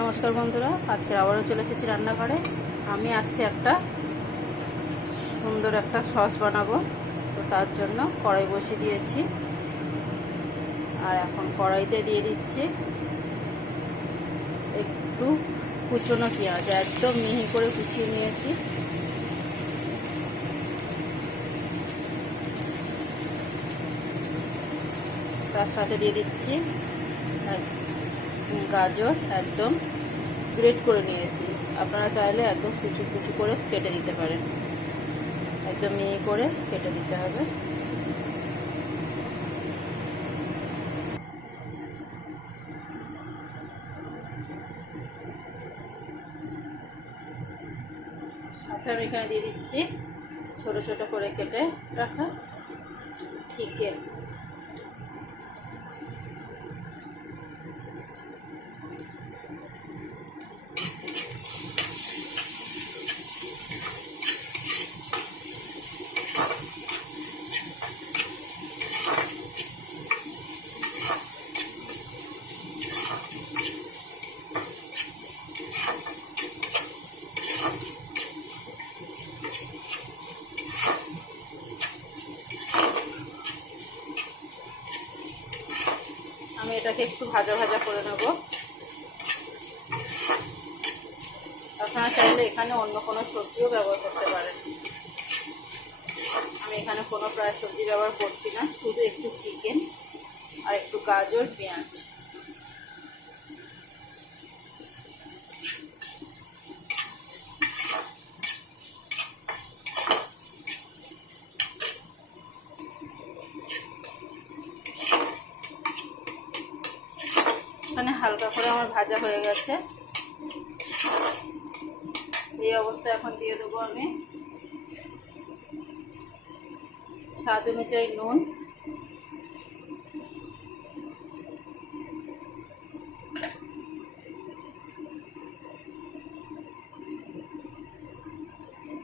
নমস্কার বন্ধুরা, আজকে আবারও চলে এসেছি রান্নাঘরে। আমি আজকে একটা সুন্দর একটা সস বানাবো। তো তার জন্য কড়াই বসিয়ে দিয়েছি, আর এখন কড়াইতে দিয়ে দিচ্ছি একটু কুচনো পেঁয়াজ, একদম মিহি করে কুচিয়ে নিয়েছি। তার সাথে দিয়ে দিচ্ছি গাজর, একদম গ্রেট করে নিয়েছি। আপনারা চাইলে একদম কুচু কুচু করে কেটে দিতে পারেন, একদম মিহি করে কেটে দিতে হবে। সাথে আমি এখানে দিয়ে দিচ্ছি ছোট ছোট করে কেটে রাখা চিকেন। আমি এটাকে একটু ভাজা ভাজা করে নেব। আপনারা চাইলে এখানে অন্য কোনো সবজিও ব্যবহার করতে পারেন। আমি এখানে কোনো প্রায় সবজি ব্যবহার করছি না, শুধু একটু চিকেন আর একটু গাজর, পেঁয়াজ। এখানে হালকা করে আমার ভাজা হয়ে গেছে। এই অবস্থায় এখন দিয়ে দেবো আমি স্বাদ অনুযায়ী নুন,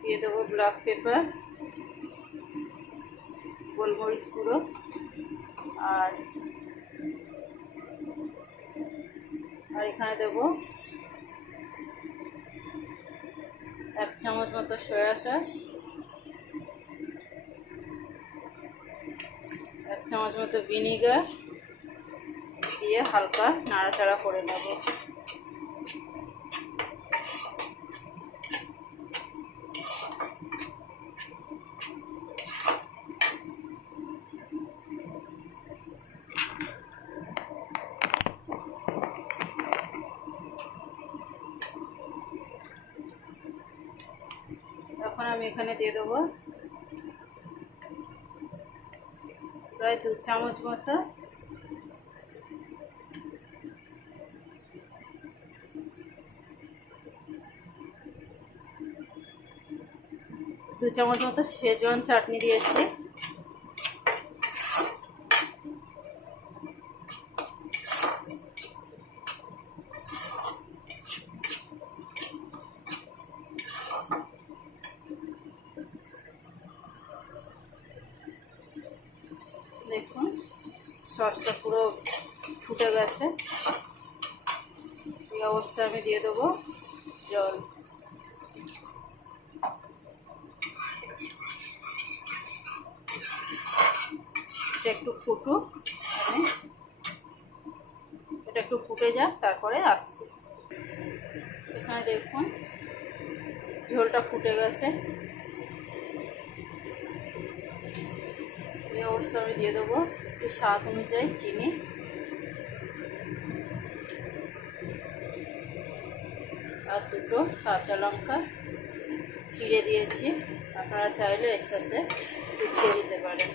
দিয়ে দেবো ব্ল্যাক পেপার, গোলমরিচ গুঁড়ো, আর এখানে দেবো 1 চামচ মতো সয়া সস, 1 চামচ মতো ভিনিগার দিয়ে হালকা নাড়াচাড়া করে নেব। এখন আমি এখানে দিয়ে দেবো প্রায় 2 চামচ মতো শেজওয়ান চাটনি দিয়েছি। দেখুন সসটা পুরো ফুটে গেছে। এই অবস্থায় আমি দিয়ে দেবো জল। এটা একটু ফুটুক, এটা একটু ফুটে যাক, তারপরে আসছি। এখানে দেখুন ঝোলটা ফুটে গেছে। এই অবস্থায় আমি দিয়ে দেবো একটু স্বাদ অনুযায়ী চিনি, আর 2টো কাঁচা লঙ্কা চিড়ে দিয়েছি। আপনারা চাইলে এর সাথে কুচিয়ে দিতে পারেন।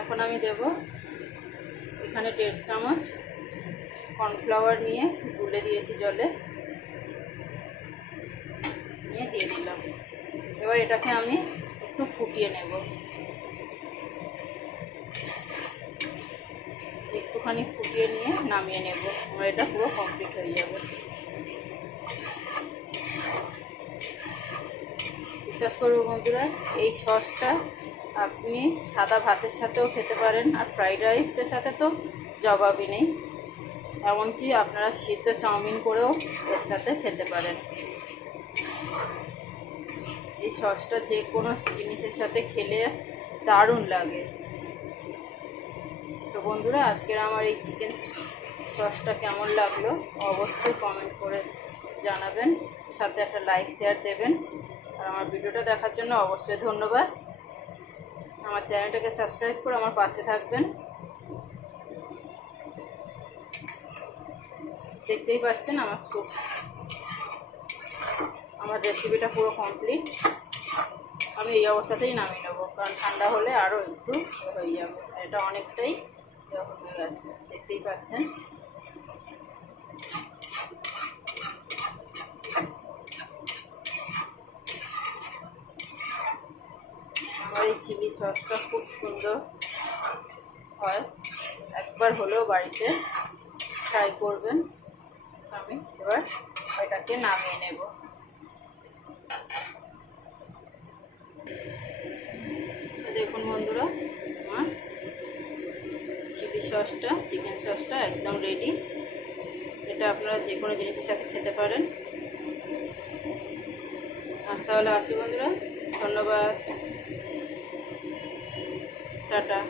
এখন আমি দেব এখানে 1.5 চামচ কর্নফ্লাওয়ার নিয়ে গুলে দিয়েছি, জলে নিয়ে দিয়ে দিলাম। এবার এটাকে আমি একটু ফুটিয়ে নেব। একটু একটুখানি ফুটিয়ে নিয়ে নামিয়ে নেব। আমার এটা পুরো কমপ্লিট হয়ে যাবে। বিশ্বাস করবো বন্ধুরা, এই সসটা আপনি সাদা ভাতের সাথেও খেতে পারেন, আর ফ্রাইড রাইসের সাথে তো জবাবই নেই। এমনকি আপনারা সিদ্ধ চাউমিন করেও এর সাথে খেতে পারেন। এই সসটা যে কোনো জিনিসের সাথে খেলে দারুণ লাগে। তো বন্ধুরা, আজকের আমার এই চিকেন সসটা কেমন লাগলো অবশ্যই কমেন্ট করে জানাবেন, সাথে একটা লাইক শেয়ার দেবেন। আর আমার ভিডিওটা দেখার জন্য অবশ্যই ধন্যবাদ। আমার চ্যানেলটাকে সাবস্ক্রাইব করে আমার পাশে থাকবেন। দেখতেই পাচ্ছেন আমার রেসিপিটা পুরো কমপ্লিট। আমি এই অবস্থাতেই নামিয়ে নেবো, কারণ ঠান্ডা হলে আরও একটু হয়ে যাবে। এটা অনেকটাই হয়ে গেছে, দেখতেই পাচ্ছেন। আমার এই চিলি সসটা খুব সুন্দর হয়, একবার হলেও বাড়িতে ট্রাই করবেন। আমি এবার এটাকে নামিয়ে নেব। দেখুন বন্ধুরা, আমার চিকেন সসটা একদম রেডি। এটা আপনারা যে কোনো জিনিসের সাথে খেতে পারেন। আজ তাহলে আসি বন্ধুরা, ধন্যবাদ, টাটা।